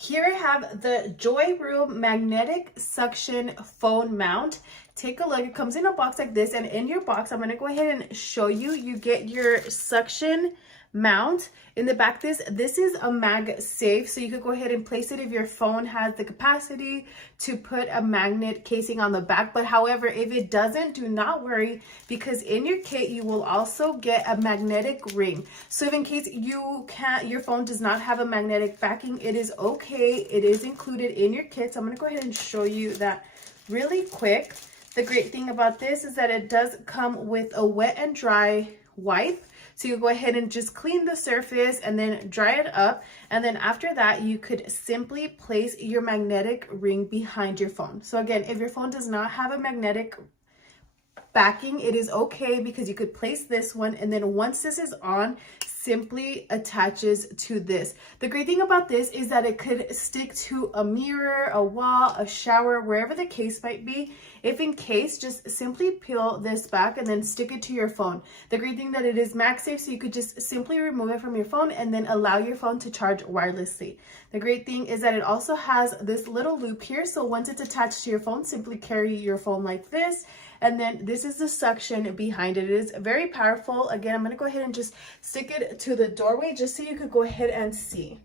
Here I have the Joyroom magnetic suction phone mount. Take a look. It comes in a box like this, and in your box, I'm going to go ahead and show you. You get your suction mount. In the back, this is a MagSafe, so you could go ahead and place it if your phone has the capacity to put a magnet casing on the back. But however, if it doesn't, do not worry, because in your kit you will also get a magnetic ring. So if in case your phone does not have a magnetic backing, it is okay. It is included in your kit. So I'm going to go ahead and show you that really quick. The great thing about this is that it does come with a wet and dry wipe. So you go ahead and just clean the surface and then dry it up. And then after that, you could simply place your magnetic ring behind your phone. So again, if your phone does not have a magnetic backing, it is okay, because you could place this one, and then once this is on, simply attaches to this. The great thing about this is that it could stick to a mirror, a wall, a shower, wherever the case might be. If in case, just simply peel this back and then stick it to your phone. The great thing that it is MagSafe, so you could just simply remove it from your phone and then allow your phone to charge wirelessly. The great thing is that it also has this little loop here, so once it's attached to your phone, simply carry your phone like this. And then this is the suction behind it. It is very powerful. Again, I'm going to go ahead and just stick it to the doorway just so you could go ahead and see.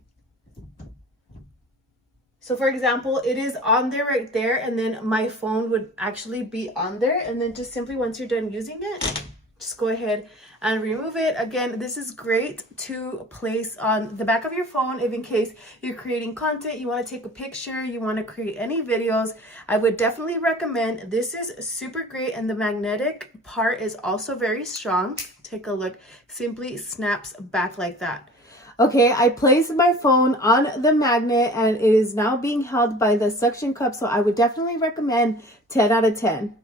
So for example, it is on there right there, and then my phone would actually be on there. And then just simply, once you're done using it, just go ahead and remove it. Again, this is great to place on the back of your phone if in case you're creating content, you want to take a picture, you want to create any videos. I would definitely recommend. This is super great, and the magnetic part is also very strong. Take a look. Simply snaps back like that. Okay, I placed my phone on the magnet and it is now being held by the suction cup, so I would definitely recommend 10 out of 10.